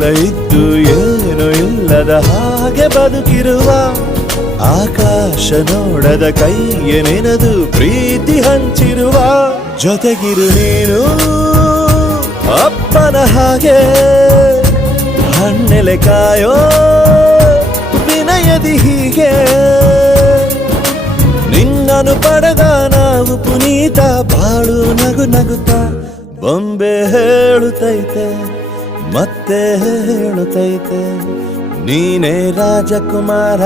ಎಲ್ಲ ಇದ್ದು ಏನು ಇಲ್ಲದ ಹಾಗೆ ಬದುಕಿರುವ ಆಕಾಶ ನೋಡದ ಕೈಯೇ ನೆನೆದು ಪ್ರೀತಿ ಹಂಚಿರುವ ಜೊತೆಗಿರು ನೀನು ಅಪ್ಪನ ಹಾಗೆ ಹಣ್ಣೆಲೆ ಕಾಯೋ ವಿನಯದಿ ಹೀಗೆ ನಿನ್ನನು ಪಡೆದ ನಾವು ಪುನೀತ ಬಾಳು ನಗು ನಗುತ್ತಾ ಬೊಂಬೆ ಹೇಳುತ್ತೈತೆ ಮತ್ತೆ ಹೇಳುತ್ತೈತೆ ನೀನೇ ರಾಜಕುಮಾರ.